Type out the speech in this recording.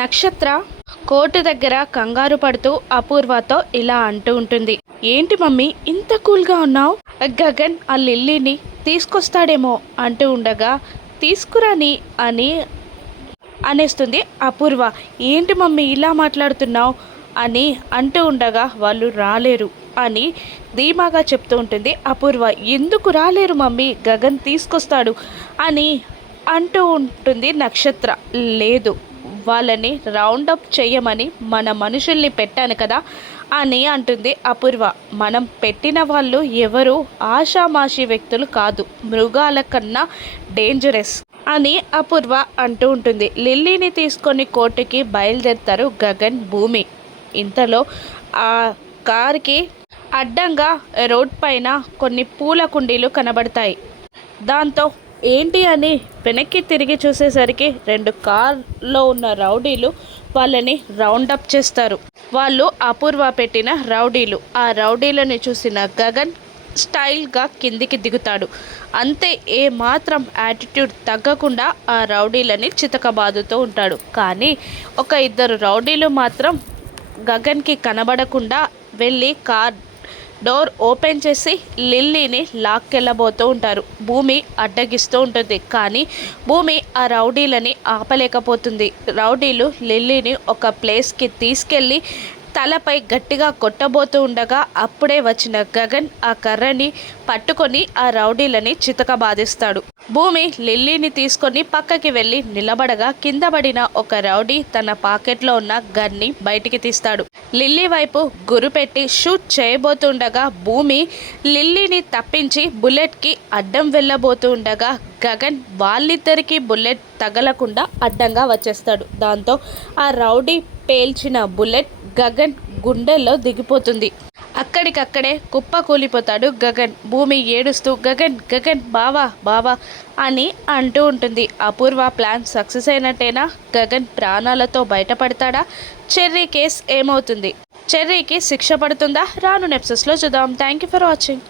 నక్షత్ర కోర్టు దగ్గర కంగారు పడుతూ అపూర్వతో ఇలా అంటూ ఉంటుంది. ఏంటి మమ్మీ ఇంత కూల్గా ఉన్నావు? గగన్ ఆ లిల్లీని తీసుకొస్తాడేమో అంటూ ఉండగా తీసుకురాని అని అనేస్తుంది అపూర్వ. ఏంటి మమ్మీ ఇలా మాట్లాడుతున్నావు అని అంటూ ఉండగా వాళ్ళు రాలేరు అని ధీమాగా చెప్తూ ఉంటుంది అపూర్వ. ఎందుకు రాలేరు మమ్మీ, గగన్ తీసుకొస్తాడు అని అంటూ ఉంటుంది నక్షత్ర. లేదు, వాళ్ళని రౌండప్ చేయమని మన మనుషుల్ని పెట్టాను కదా అని అంటుంది అపూర్వ. మనం పెట్టిన వాళ్ళు ఎవరు ఆషామాషి వ్యక్తులు కాదు, మృగాల కన్నా డేంజరస్ అని అపూర్వ అంటూ ఉంటుంది. లిల్లీని తీసుకొని కోర్టుకి బయలుదేరుతారు గగన్, భూమి. ఇంతలో ఆ కార్కి అడ్డంగా రోడ్ పైన కొన్ని పూల కుండీలు కనబడతాయి. దాంతో ఏంటి అని వెనక్కి తిరిగి చూసేసరికి 2 కార్లో ఉన్న రౌడీలు వాళ్ళని రౌండప్ చేస్తారు. వాళ్ళు అపూర్వ పెట్టిన రౌడీలు. ఆ రౌడీలను చూసిన గగన్ స్టైల్గా కిందికి దిగుతాడు. అంతే, ఏ మాత్రం యాటిట్యూడ్ తగ్గకుండా ఆ రౌడీలని చితకబాదుతూ ఉంటాడు. కానీ ఒక 2 రౌడీలు మాత్రం గగన్కి కనబడకుండా వెళ్ళి కార్ డోర్ ఓపెన్ చేసి లిల్లీని లాక్కెళ్ళబోతూ ఉంటారు. భూమి అడ్డగిస్తూ ఉంటుంది. కానీ భూమి ఆ రౌడీలని ఆపలేకపోతుంది. రౌడీలు లిల్లీని ఒక ప్లేస్కి తీసుకెళ్ళి తలపై గట్టిగా కొట్టబోతూ ఉండగా అప్పుడే వచ్చిన గగన్ ఆ కర్రని పట్టుకొని ఆ రౌడీలని చితకబాదిస్తాడు. భూమి లిల్లీని తీసుకొని పక్కకి వెళ్ళి నిలబడగా కింద పడిన ఒక రౌడీ తన పాకెట్లో ఉన్న గన్ని బయటికి తీస్తాడు. లిల్లీ వైపు గురిపెట్టి షూట్ చేయబోతుండగా భూమి లిల్లీని తప్పించి బుల్లెట్కి అడ్డం వెళ్ళబోతూ ఉండగా గగన్ వాళ్ళిద్దరికీ బుల్లెట్ తగలకుండా అడ్డంగా వచ్చేస్తాడు. దాంతో ఆ రౌడీ పేల్చిన బుల్లెట్ గగన్ గుండెల్లో దిగిపోతుంది. అక్కడికక్కడే కుప్ప కూలిపోతాడు గగన్. భూమి ఏడుస్తూ గగన్ గగన్ బావా బావా అని అంటూ ఉంటుంది. అపూర్వ ప్లాన్ సక్సెస్ అయినట్టేనా? గగన్ ప్రాణాలతో బయటపడతాడా? చెర్రీ కేస్ ఏమవుతుంది? చెర్రీకి శిక్ష పడుతుందా? రాను ఎపిసోడ్స్లో చూద్దాం. Thank you for watching.